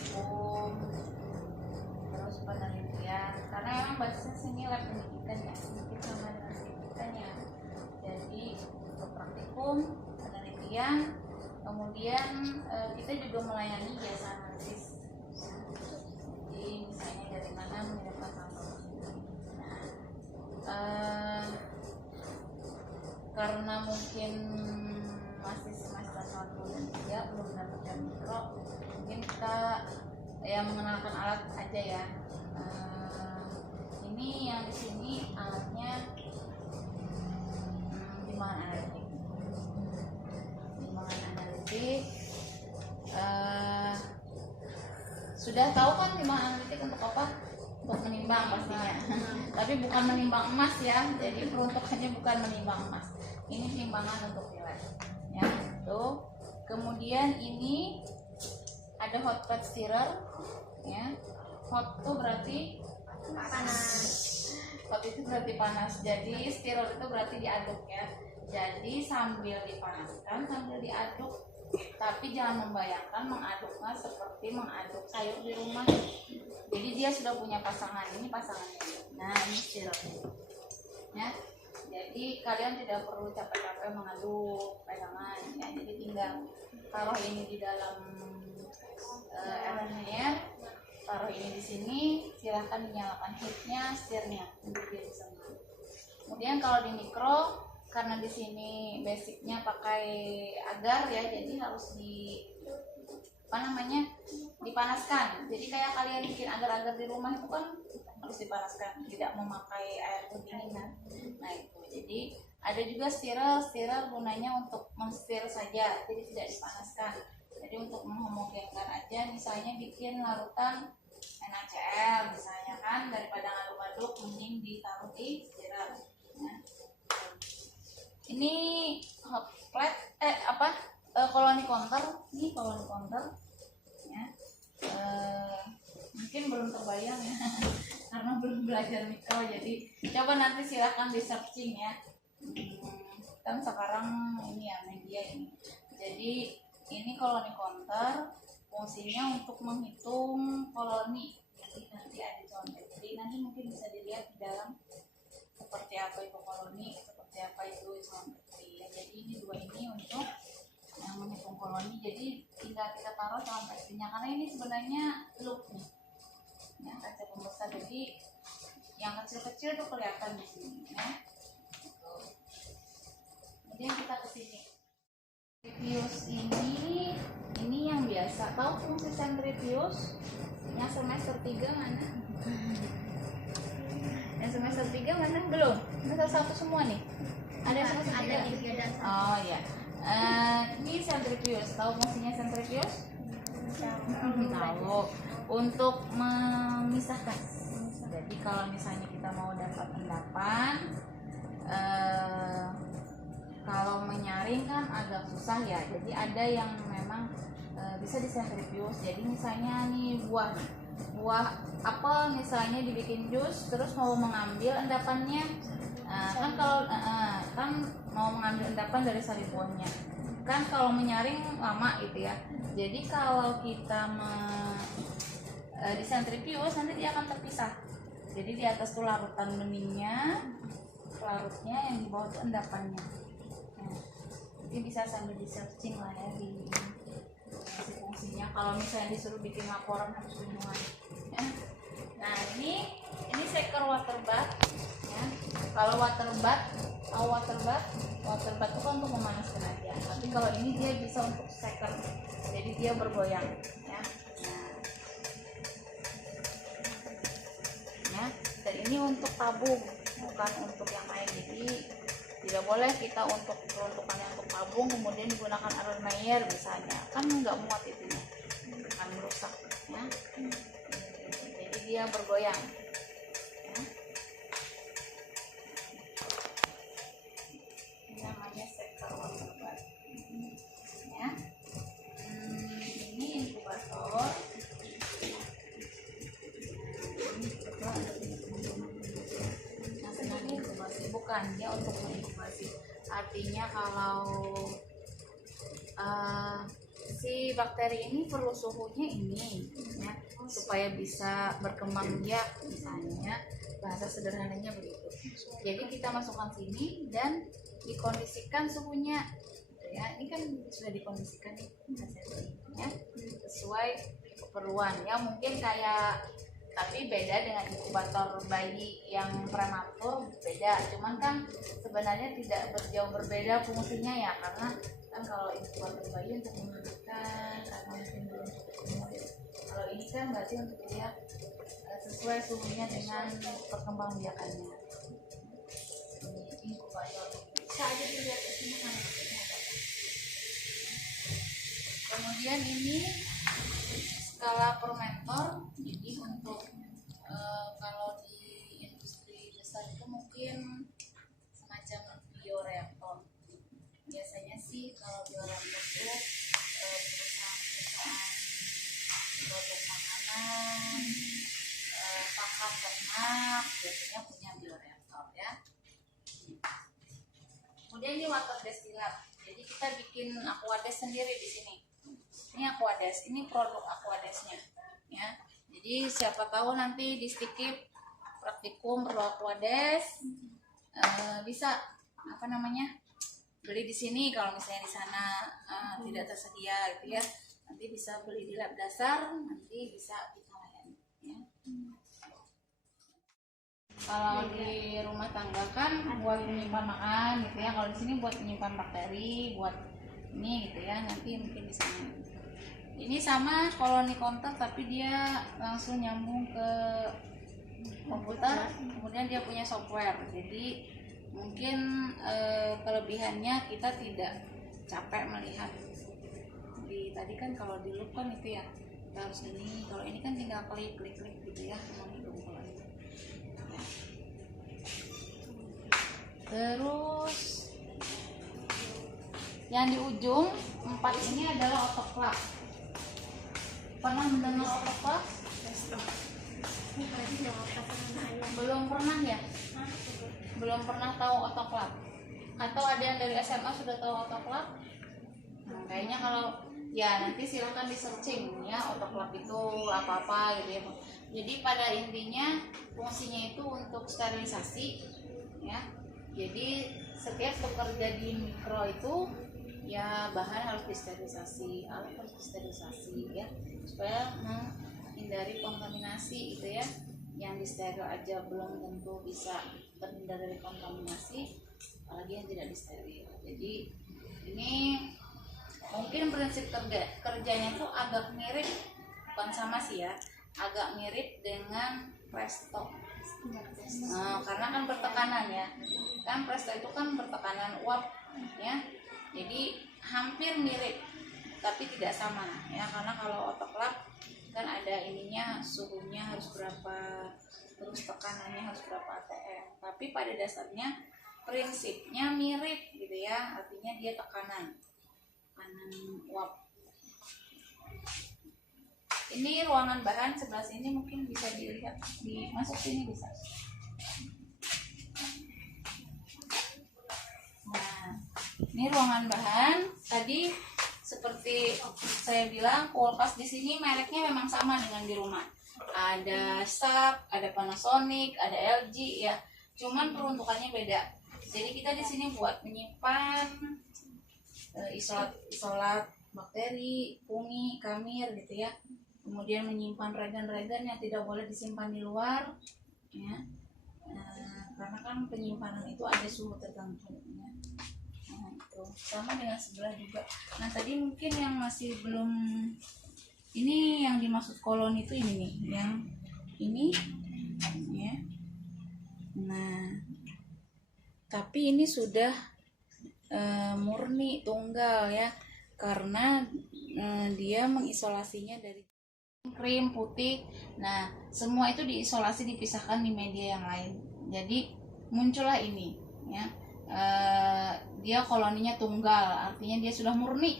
praktikum, terus penelitian, karena emang basisnya sini lab pendidikan ya, sedikit sama dengan pendidikannya. Jadi untuk praktikum, penelitian, kemudian kita juga melayani jasa analisis. Jadi misalnya dari mana mengirimkan sampel. Karena mungkin masih semester 1 dan 3 belum mendapatkan mikro, mungkin kita ya mengenalkan alat aja ya. Ini yang di sini alatnya timbangan analitik. Timbangan analitik sudah tahu kan timbangan analitik untuk apa? Untuk menimbang pastinya. Tapi bukan menimbang emas ya. Jadi peruntukannya bukan menimbang emas. Ini timbangan untuk nilai. Ya, tuh. Kemudian ini ada hot plate stirrer, ya. Hot itu berarti panas. Hot itu berarti panas. Jadi stirrer itu berarti diaduk ya. Jadi sambil dipanaskan, sambil diaduk. Tapi jangan membayangkan mengaduknya seperti mengaduk sayur di rumah. Jadi dia sudah punya pasangan. Ini pasangannya. Nah, ini stirrer. Ya. Jadi kalian tidak perlu capek-capek mengaduk pegangan ya. Jadi tinggal taruh ini di dalam air, taruh ini di sini, silahkan dinyalakan heatnya, stirnya untuk dia bisa mengaduk. Kemudian kalau di mikro, karena di sini basicnya pakai agar ya, jadi harus dipanaskan. Jadi kayak kalian bikin agar-agar di rumah itu kan harus dipanaskan, tidak memakai air pendinginan. Nah itu, jadi ada juga stirrer gunanya untuk menstir saja, jadi tidak dipanaskan. Jadi untuk menghomogenkan aja, misalnya bikin larutan NaCl misalnya kan, daripada ngaduk-aduk mending ditaruh di stirrer. Nah, ini hot plate koloni counter. Ini koloni counter ya. Mungkin belum terbayang ya karena belum belajar mikro, jadi coba nanti silahkan di searching ya. Kan sekarang ini ya media ini. Jadi ini koloni counter, fungsinya untuk menghitung koloni. Jadi nanti ada contoh. Jadi nanti mungkin bisa dilihat di dalam seperti apa itu koloni, seperti apa itu isometri ya. Jadi ini dua ini untuk yang menghitung koloni. Jadi tinggal kita taruh sama pastinya, karena ini sebenarnya loop nih ya, kaca pembesar. Jadi yang kecil-kecil tuh kelihatan di sini ya. Kemudian kita ke sini. Centrifuge ini yang biasa. Tahu fungsi centrifuge? Yang semester 3 mana? Yang semester 3 mana? Belum. Semester 1 semua nih. Ada yang semester 3? Oh ya. Ini centrifuge. Tahu fungsinya centrifuge? Tahu. Untuk memisahkan. Jadi kalau misalnya kita mau dapat endapan, kalau menyaring kan agak susah ya. Jadi ada yang memang bisa disentrifuge. Jadi misalnya nih buah apel misalnya dibikin jus, terus mau mengambil endapannya, kan kalau kan mau mengambil endapan dari sari buahnya, kan kalau menyaring lama gitu ya. Jadi kalau kita disentrifuge nanti dia akan terpisah. Jadi di atas tuh larutan beningnya, larutnya, yang di bawah tuh endapannya. Jadi bisa sambil di searching lah ya di fungsinya. Kalau misalnya disuruh bikin laporan harus bingungan. Ya. Nah ini shaker water bath. Ya. Kalau water bath itu kan untuk memanaskan aja. Tapi kalau ini dia bisa untuk shaker, jadi dia bergoyang. Ya. Ya. Dan ini untuk tabung, bukan untuk yang lain. Jadi tidak boleh kita untuk peruntukannya untuk tabung kemudian digunakan Erlenmeyer misalnya, kan nggak muat itu ya, akan merusak ya. Jadi dia bergoyang ya. Ini namanya shaker water bath ya. Ini inkubator. Bukan, dia untuk menginkubasi. Artinya kalau si bakteri ini perlu suhunya ini ya, supaya bisa berkembang biak, misalnya bahasa sederhananya begitu. Jadi kita masukkan sini dan dikondisikan suhunya ya. Ini kan sudah dikondisikan ya, sesuai keperluan ya. Mungkin kayak, tapi beda dengan inkubator bayi yang prematur, beda. Cuman kan sebenarnya tidak jauh berbeda fungsinya ya, karena kan kalau inkubator bayi untuk memberikan atau mungkin belum cukup umur ya. Kalau ini kan berarti untuk dia sesuai suhunya dengan perkembangbiakannya. Ini inkubator. Bisa aja dilihat di sini kan. Kemudian ini skala fermentor. Jadi untuk kalau di industri besar itu mungkin semacam bioreaktor. Biasanya sih kalau bioreaktor itu perusahaan-perusahaan produk makanan, pakan ternak biasanya punya bioreaktor ya. Kemudian ini water destilat. Jadi kita bikin aquades sendiri di sini. Ini aquades, ini produk aquadesnya ya. Jadi siapa tahu nanti di Stikip praktikum perlu aquades, bisa apa namanya, beli di sini. Kalau misalnya di sana tidak tersedia gitu ya, nanti bisa beli di lab dasar, nanti bisa kita layani ya. Kalau di rumah tangga kan buat menyimpan makan gitu ya, kalau di sini buat menyimpan bakteri, buat ini gitu ya, nanti mungkin di sana. Ini sama koloni kontak tapi dia langsung nyambung ke komputer, kemudian dia punya software. Jadi mungkin kelebihannya kita tidak capek melihat. Tadi kan kalau di loop kan itu ya, kita harus ini. Kalau ini kan tinggal klik gitu ya, menghitung kalau ini. Ya. Terus yang di ujung 4 ini adalah autoclave. Pernah mendengar autoclave? Belum pernah ya? Belum pernah tahu autoclave? Atau ada yang dari SMA sudah tahu autoclave? Nah, kayaknya kalau ya nanti silakan di searching ya, autoclave itu apa-apa gitu ya. Jadi pada intinya fungsinya itu untuk sterilisasi ya. Jadi setiap bekerja di mikro itu ya bahan harus disterilisasi, alat harus disterilisasi ya, supaya menghindari kontaminasi gitu ya. Yang disteril aja belum tentu bisa terhindar dari kontaminasi, apalagi yang tidak disteril. Jadi ini mungkin prinsip kerjanya itu agak mirip, bukan sama sih ya, agak mirip dengan presto. Karena kan bertekanan ya, kan presto itu kan bertekanan uap ya. Jadi hampir mirip tapi tidak sama ya, karena kalau autoclave kan ada ininya, suhunya harus berapa, terus tekanannya harus berapa atm. Tapi pada dasarnya prinsipnya mirip gitu ya, artinya dia tekanan uap. Ini ruangan bahan sebelah sini, mungkin bisa dilihat, masuk sini bisa. Nah, ini ruangan bahan. Tadi seperti saya bilang, kulkas di sini mereknya memang sama dengan di rumah. Ada Sharp, ada Panasonic, ada LG ya. Cuman peruntukannya beda. Jadi kita di sini buat menyimpan isolat bakteri, fungi, kamir gitu ya. Kemudian menyimpan regan-regan yang tidak boleh disimpan di luar ya. Karena kan penyimpanan itu ada suhu tertentu ya. Nah, itu sama dengan sebelah juga. Nah, tadi mungkin yang masih belum, ini yang dimaksud koloni itu ini nih, yang ini ya. Nah, tapi ini sudah murni tunggal ya, karena dia mengisolasinya dari krim putih. Nah, semua itu diisolasi, dipisahkan di media yang lain. Jadi muncullah ini ya. Dia koloninya tunggal, artinya dia sudah murni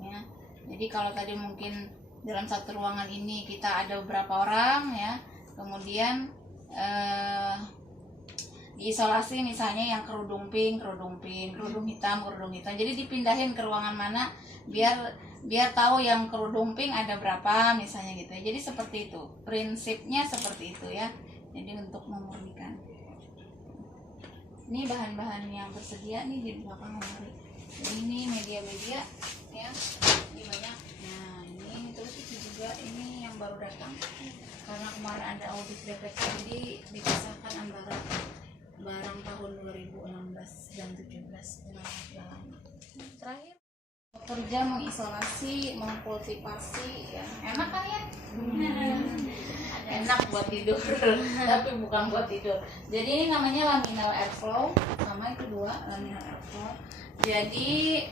ya. Jadi kalau tadi mungkin dalam satu ruangan ini kita ada beberapa orang ya, kemudian diisolasi misalnya yang kerudung pink, kerudung hitam, jadi dipindahin ke ruangan mana biar tahu yang kerudung pink ada berapa misalnya gitu ya. Jadi seperti itu prinsipnya, seperti itu ya. Jadi untuk memurnikan, ini bahan-bahan yang tersedia nih di belakang lemari. Ini media-media ya, ini banyak. Nah ini terus itu juga ini yang baru datang karena kemarin ada audit BPK, jadi dipisahkan antara barang tahun 2016 dan 17 dalam. Terakhir kerja mengisolasi, mengkultivasi ya. Enak kan ya? Enak buat tidur tapi bukan buat tidur. Jadi ini namanya laminal airflow, sama itu dua laminal airflow. Jadi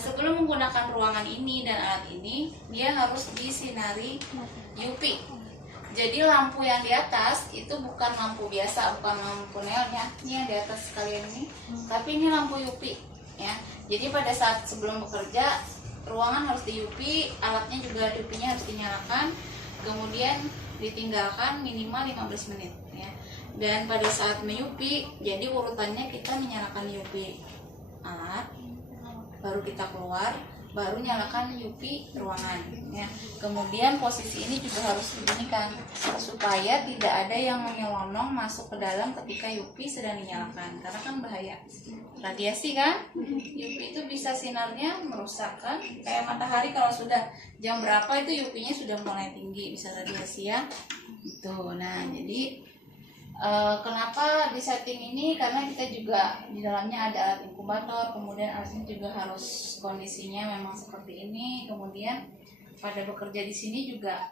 sebelum menggunakan ruangan ini dan alat ini, dia harus disinari UV. Jadi lampu yang di atas itu bukan lampu biasa, bukan lampu neon ya. Ini yang di atas kalian ini, tapi ini lampu UV ya. Jadi pada saat sebelum bekerja, ruangan harus di UV, alatnya juga UV-nya harus dinyalakan, kemudian ditinggalkan minimal 15 menit ya. Dan pada saat UV, jadi urutannya kita menyalakan UV alat, baru kita keluar, baru nyalakan UV ruangan ya. Kemudian posisi ini juga harus dibunyikan supaya tidak ada yang menyelonong masuk ke dalam ketika UV sedang dinyalakan, karena kan bahaya radiasi kan. UV itu bisa sinarnya merusakkan, kayak matahari kalau sudah jam berapa itu UV-nya sudah mulai tinggi, bisa radiasi ya. Itu. Nah, jadi kenapa di setting ini, karena kita juga di dalamnya ada alat inkubator, kemudian alatnya juga harus kondisinya memang seperti ini, kemudian pada bekerja di sini juga